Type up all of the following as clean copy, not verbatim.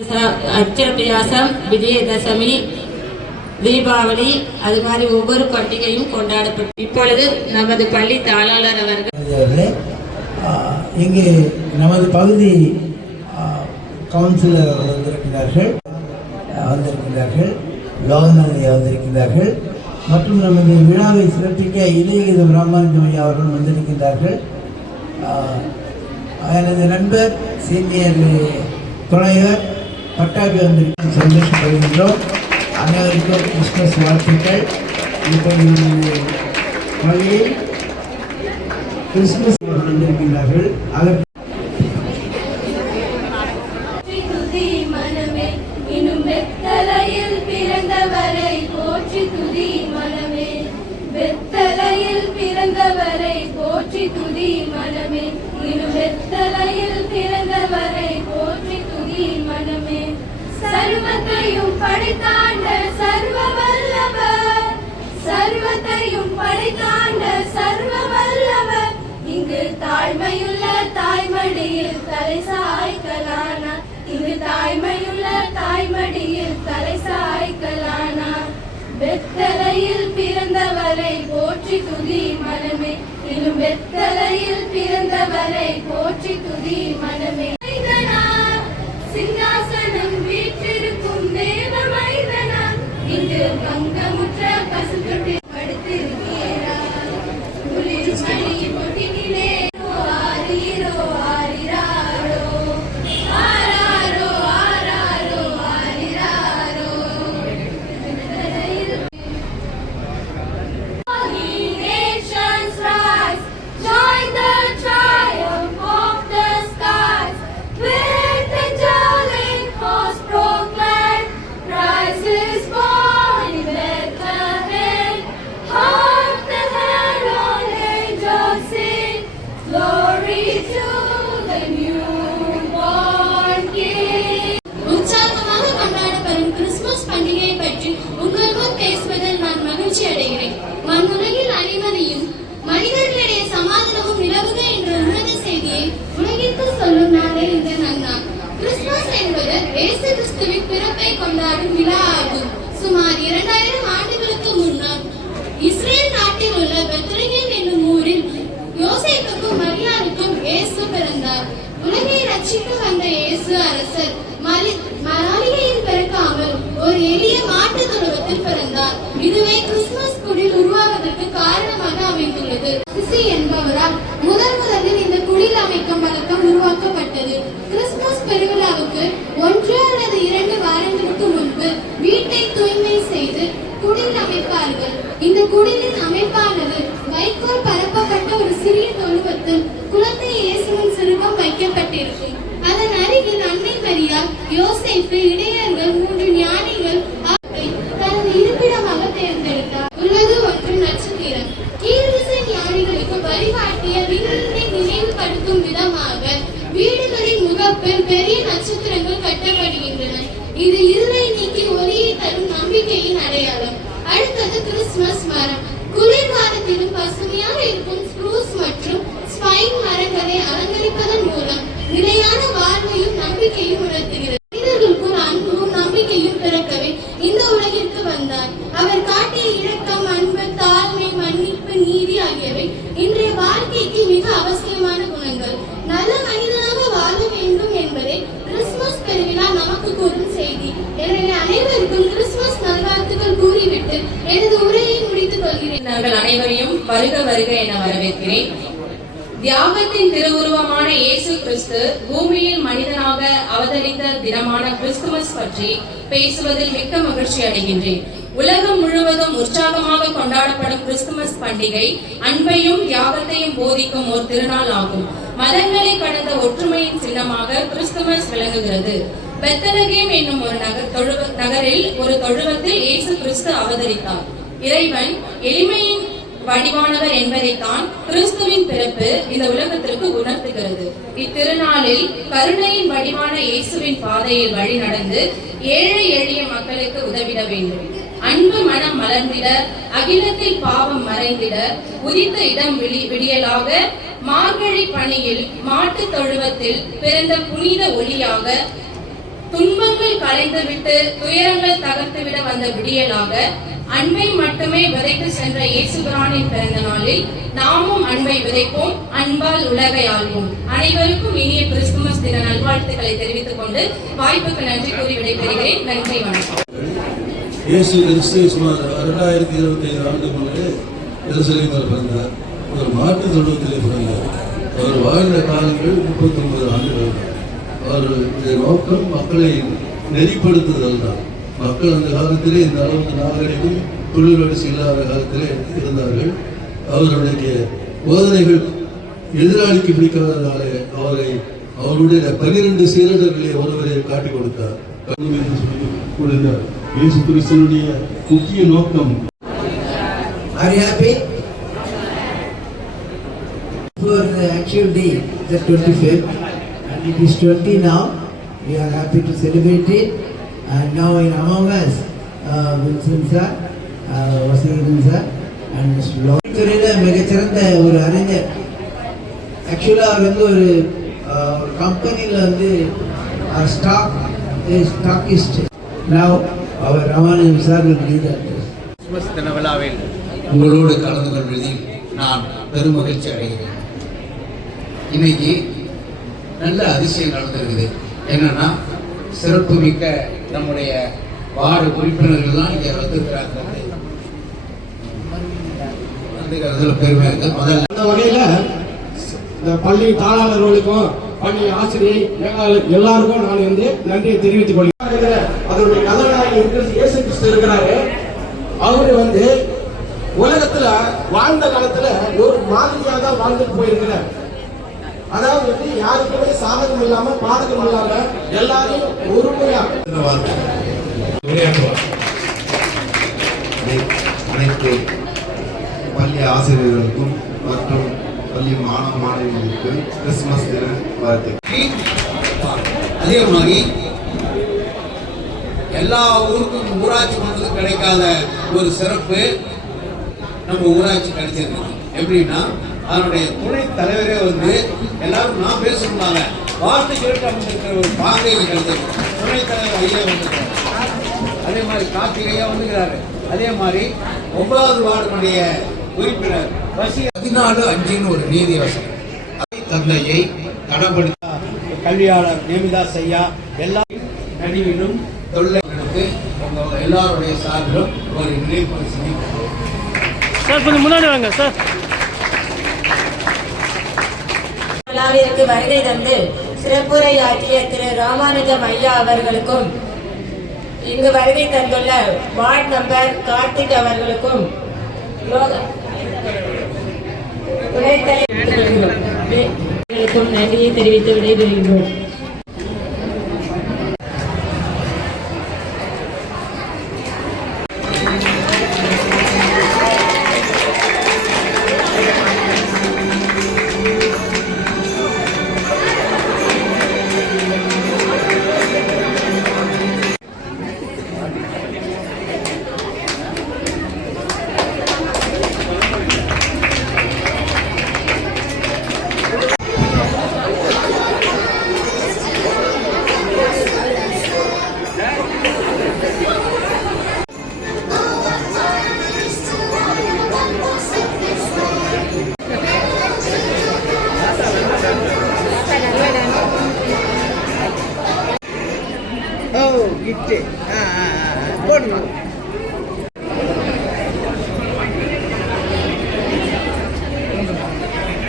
அட்சரபியாசம், விஜயதசமி, தீபாவளி, அது மாதிரி ஒவ்வொரு பண்டிகையும் கொண்டாடப்பட்டு இப்பொழுது நமது பள்ளி தாளாளர் அவர்கள் இங்கே நமது பகுதி கவுன்சிலர் வந்திருக்கிறார்கள், கவர்னர் வந்திருக்கிறார்கள் மற்றும் நமது விழாவை சிறப்பிக்க இதயகீத ராமானுஜம் ஐயா அவர்கள் வந்திருக்கின்றார்கள். எனது நண்பர் சீனியர் துணைவர் பட்டாபி வந்திருக்க சந்தோஷப்படுகின்றோம். அனைவருக்கும் கிறிஸ்துமஸ் வாழ்த்துக்கள். இப்பொழுது பள்ளியில் கிறிஸ்துமஸ் வந்திருக்கின்றார்கள். அதற்கு போற்றி துதி மனமே, இன்னும் வெத்தலையில் பிறந்தவரை போற்றி துதி மனமே. சர்வத்தையும் படைத்தாண்ட சர்வ வல்லவர், சர்வத்தையும் படைத்தாண்ட சர்வ வல்லவர், இங்கு தாழ்மையுள்ள தாய்மடியில் தலை சாய்க்கலானார், இங்கு தாய்மையுள்ள தாய்மடியில் தலை சாய்க்கலானார். வெத்தலையில் பிறந்தவரை போற்றி துதி மனமே, இன்னும் வெத்தலையில் பிறந்தவரை போற்றி துதி மனமே. சிங்காசனம் வீற்றிருக்கும் தேவ மைதனா, இங்கு பங்கமுற்ற பசுத்தொட்டி படுத்திருக்கிறார். குளிர் மணி பொட்டினிலே ஆரீரோ ஆரிராரோ, ஆராரோ ஆராரோ ஆரிராரோ. Nations rise, join the triumph of the skies. With angelic host proclaim, Christ is born in Bethlehem. Hark the herald angels sing, glory to the newborn King. உற்சாகமாக கொண்டாடப்படும் கிறிஸ்துமஸ் பண்டிகையை பற்றி உங்கள் முன் பேசுவதில் நான் மகிழ்ச்சி அடைகிறேன். மண்ணுலகில் அனைவரையும் மனிதர்களிடையே சமாதானமும் நிலவுக என்ற உன்னத செய்தியை உலகிற்கு சொல்லும் நாளே இந்த நன்னாள். கிறிஸ்துமஸ் என்பது இயேசு கிறிஸ்துவின் பிறப்பை கொண்டாடும் விழா ஆகும். சுமார் 2000 ஆண்டுகளுக்கு முன்னால் இஸ்ரேல் நாட்டில் உள்ள பெத்லகேம் என்னும் ஊரில் யோசேப்புக்கும் மரியாளுக்கும் இயேசு பிறந்தார். உலகை ரட்சிக்க வந்த இயேசு அரசர் மாளிகையில் பிறக்காமல் ஒரு எளிய மாட்டு தொழுவத்தில் பிறந்தார். இதுவே கிறிஸ்துமஸ் குடில் உருவாவதற்கு காரணமாக அமைந்துள்ளது. சிசி என்பவரால் முதலில் இந்த குடில் அமைக்கும் பழக்கம் உருவாக்கப்பட்டது. கிறிஸ்துமஸ் பெருவிழாவுக்கு 1 அல்லது 2 வாரங்களுக்கு முன்பு வீட்டை தூய்மை செய்து குடில் அமைப்பார்கள். இந்த குடிலின் அமைப்பானது வைக்கோல் பரப்பப்பட்ட ஒரு சிறிய தொழுவத்தில் குழந்தை இயேசுவின் சிறுவம் வைக்கப்பட்டிருக்கும். அதன் அருகில் அன்னை மரியாள், யோசேப்பு, இடையர்கள், 3 ஞானிகள் தனது இருப்பிடமாக தேர்ந்தெடுத்தார். உள்ளது ஒன்று நட்சத்திரம். கீழ்திசை ஞானிகளுக்கு வழிகாட்டிய விண்ணினை நினைவுபடுத்தும் விதமாக வீடுகளின் முகப்பில் பெரிய நட்சத்திரங்கள் கட்டப்படுகின்றன. இது இருளை நீக்கி ஒளியை தரும் நம்பிக்கையின் அடையாளம். அடுத்தது கிறிஸ்துமஸ் மரம். குளிர்காலத்திலும் பசுமையாக இருக்கும் ஸ்ப்ரூஸ் மற்றும் ஸ்பைன் மரங்களை அலங்கரிப்பதன் மூலம் நிலையான வாழ்வையும் நம்பிக்கையும் உணர்த்துகிறது. மனிதர்களுக்கு அன்பும் நம்பிக்கையும் பிறக்கவே இந்த உலகிற்கு வந்தார். அவர் காட்டிய இரக்கம், அன்பு, தாழ்மை, மன்னிப்பு, நீதி ஆகியவை இன்றைய வாழ்க்கைக்கு மிக அவசியமான குணங்கள். நல்ல மனிதனாக வாழ வேண்டும் என்பதே கிறிஸ்துமஸ் பெருவிழா நமக்கு கூறும் செய்தி. எனவே அனைவருக்கும் கிறிஸ்துமஸ் நல்வாழ்த்துக்கள் கூறிவிட்டு எனது உரையை முடித்துக் கொள்கிறேன். நாங்கள் அனைவரையும் வருக வருக என வரவேற்கிறேன். தியாகத்தின் திருவுருவமான இயேசு கிறிஸ்து பூமியில் மனிதனாக அவதரித்த தினமான கிறிஸ்துமஸ் பற்றி பேசுவதில் மிக்க மகிழ்ச்சி அடைகின்றேன். உலகம் முழுவதும் உற்சாகமாக கொண்டாடப்படும் கிறிஸ்துமஸ் பண்டிகை அன்பையும் தியாகத்தையும் போதிக்கும் ஒரு திருநாள் ஆகும். மதங்களை கடந்த ஒற்றுமையின் சின்னமாக கிறிஸ்துமஸ் விளங்குகிறது. பெத்லகேம் என்னும் ஒரு நகரில் ஒரு தொழுவத்தில் இயேசு கிறிஸ்து அவதரித்தார். இறைவன் எளிமையின் வடிவானவர் என்பதைத்தான் கிறிஸ்துவின் பிறப்பு இந்த உலகத்திற்கு உணர்த்துகிறது. இத்திருநாளில் கருணையின் வடிவான இயேசுவின் பாதையில் வழி நடந்து ஏழை எளிய மக்களுக்கு உதவிட வேண்டும். அன்பு மனம் மலர்ந்திட, அகிலத்தில் பாவம் மறைந்திட, உதித்த இடம் விடியலாக, மார்கழி பணியில் மாட்டு தொழுவத்தில் பிறந்த புனித ஒளியாக, துன்பங்கள் களைந்துவிட்டு துயரங்கள் தகர்த்துவிட வந்த விடியலாக அன்பை மட்டுமே விதைத்து சென்ற இயேசுபிரானின் பிறந்த நாளில் நாமும் அன்பை விதைப்போம், அன்பால் உலகை ஆள்வோம். அனைவருக்கும் இனிய கிறிஸ்துமஸ் தின நல்வாழ்த்துக்களை தெரிவித்துக் கொண்டு வாய்ப்புக்கு நன்றி கூறி விடைபெறுகிறேன். நன்றி, வணக்கம். இயேசு கிறிஸ்து சுமார் 2025 ஆண்டுக்கு முன்னே எருசலேமில் பிறந்தார். ஒரு மாட்டு தொழுவத்திலே பிறந்தார். அவர் வாழ்ந்த காலங்கள் 39 ஆண்டுகள். அவருடைய நோக்கம் மக்களை நெறிப்படுத்துதல் தான். மக்கள் அந்த காலத்திலே இந்த அளவுக்கு நாகரிகம் தொழில்வரிசை இல்லாத காலத்திலே இருந்தார்கள். அவருடைய போதனைகள் எதிராளிக்கு பிடிக்காதனாலே அவருடைய 12 சீரர்களிலே ஒருவரை காட்டிக் கொடுத்தார். கொடுத்தார். இயேசு கிறிஸ்துவினுடைய முக்கிய நோக்கம். Are you happy? For the actual day, the 25th, and it is 20 now. We are happy to celebrate it. And now in among us, Vincent sir, Vasiran sir, and Mr. Lord. மிகச்சிறந்த ஒரு அறிஞர். ஆக்சுவலாக அவர் வந்து ஒரு கம்பெனியில் வந்து stockist. Now our Ramanand sir will lead us. Christmas தின விழாவில் உங்களோடு கலந்து கொள்வதில் நான் பெருமகிழ்ச்சி அடைகிறேன். இன்னைக்கு நல்ல அதிசயம் நடந்திருக்குது. என்னன்னா சிறப்பு மிக்க நம்முடைய வார்டு உறுப்பினர்கள்லாம் இங்கே வந்திருக்கிறார்கள். பெருமை இருக்கு. முதல்ல அந்த வகையில் இந்த பள்ளி தாளாளர்களுக்கும் பள்ளி ஆசிரியர் எல்லாருக்கும் நான் வந்து நன்றியை தெரிவித்துக் கொள்கிறேன். அதனுடைய கதாநாயகி இருக்கிறது இயேசு கிறிஸ்து இருக்கிறாரு. அவரு வந்து உலகத்துல வாழ்ந்த காலத்துல ஒரு மாதிரியாக தான் வாழ்ந்துட்டு போயிருக்கிறார். அதாவது வந்து யாருக்குமே சாதகம் இல்லாம பாதகம் இல்லாம எல்லாரையும் ஒருமையா அனைத்து பள்ளி ஆசிரியர்களுக்கும் மற்றும் பள்ளி மாணவ மாணவிகளுக்கு கிறிஸ்துமஸ் தின வாழ்த்துக்கள். அதே மாதிரி எல்லா ஊருக்கும் ஊராட்சி மன்றத்துக்கு கிடைக்காத ஒரு சிறப்பு நம்ம ஊராட்சி கிடைச்சிருக்கு. எப்படின்னா அதனுடைய துணைத் தலைவரே வந்து எல்லாரும் நான் பேசணும்னாங்க வார்த்தை கேட்டு அமைச்சிருக்கிற ஒரு பாங்கையில் கிடைச்சிருக்கு. துணைத் தலைவர் ஐயா வந்துருக்காரு. அதே மாதிரி கார்த்திகையா வந்துக்கிறாரு. அதே மாதிரி 9வது வார்டுடைய உறுப்பினர் 14(5) ஒரு நீதி வசனம் தந்தையை தடப்படுத்த கல்வியாளர் நேமிதாஸ் ஐயா எல்லா நடிவிலும் தொழிலாளர்களுக்கு எல்லாருடைய சார்பிலும் ஒரு நினைவு பரிசனை சார் கொஞ்சம் முன்னாடி வாங்க சார். விழாவிற்கு வருகை தந்து சிறப்புரை ஆற்றிய திரு ராமானுஜம் ஐயா அவர்களுக்கும் இங்கு வருகை தந்துள்ள வார்டு மெம்பர் கார்த்திக் அவர்களுக்கும் துணைத் தலைவர்களுக்கும் நன்றியை தெரிவித்து விடைபெறுகிறோம்.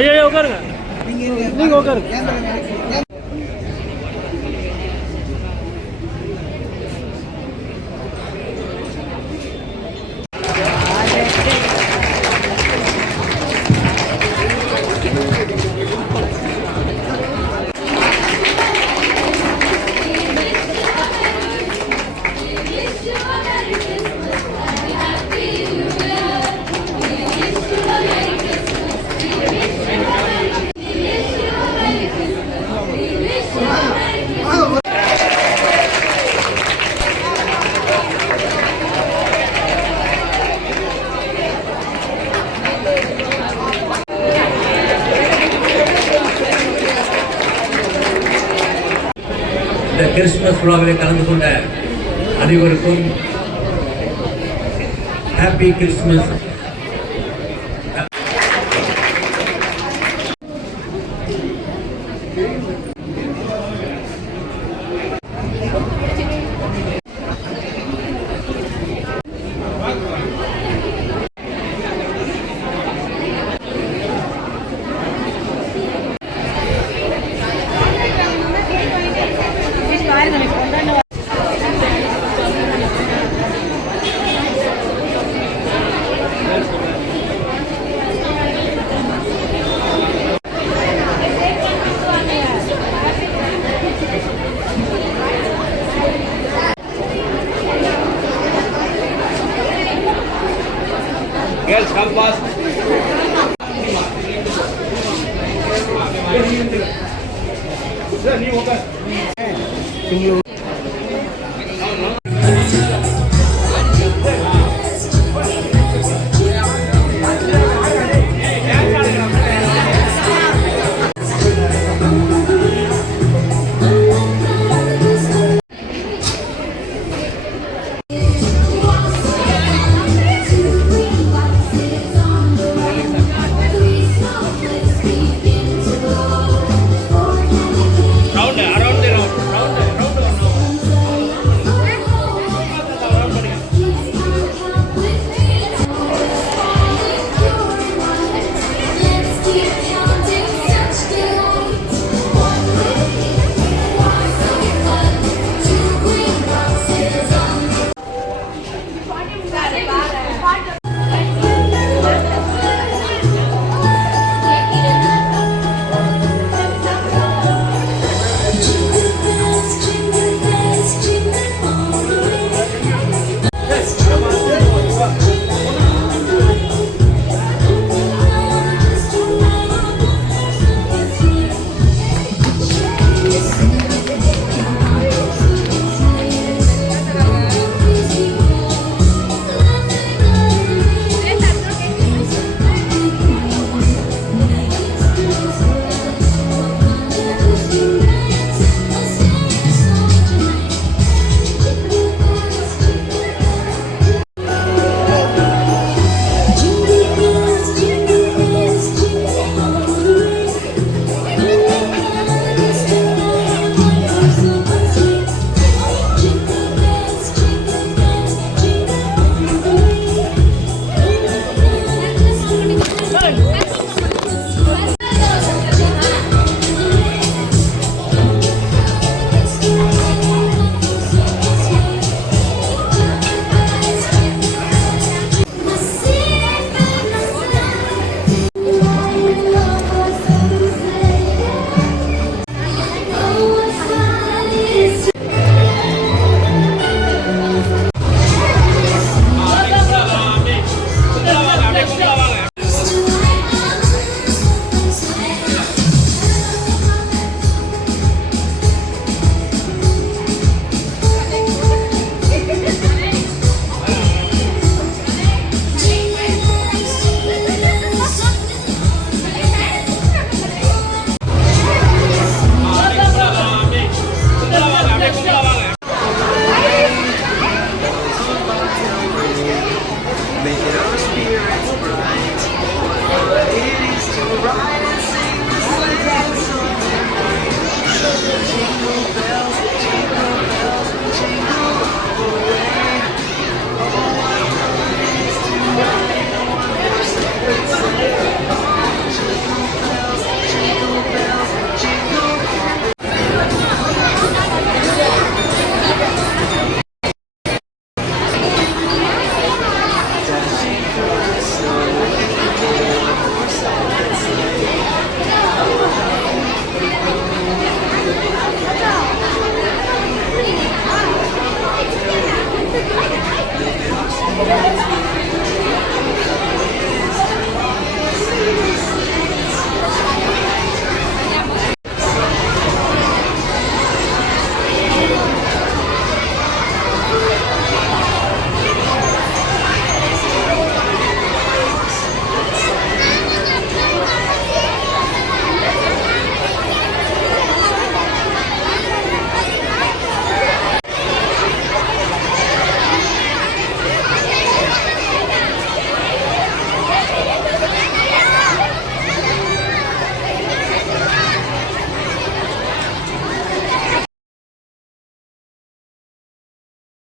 ஐயா உட்காருங்க, நீங்க உட்காருங்க. கிறிஸ்துமஸ் விழாவிலே கலந்து கொண்ட அனைவருக்கும் happy Christmas. Girls, come fast. Sir, you okay?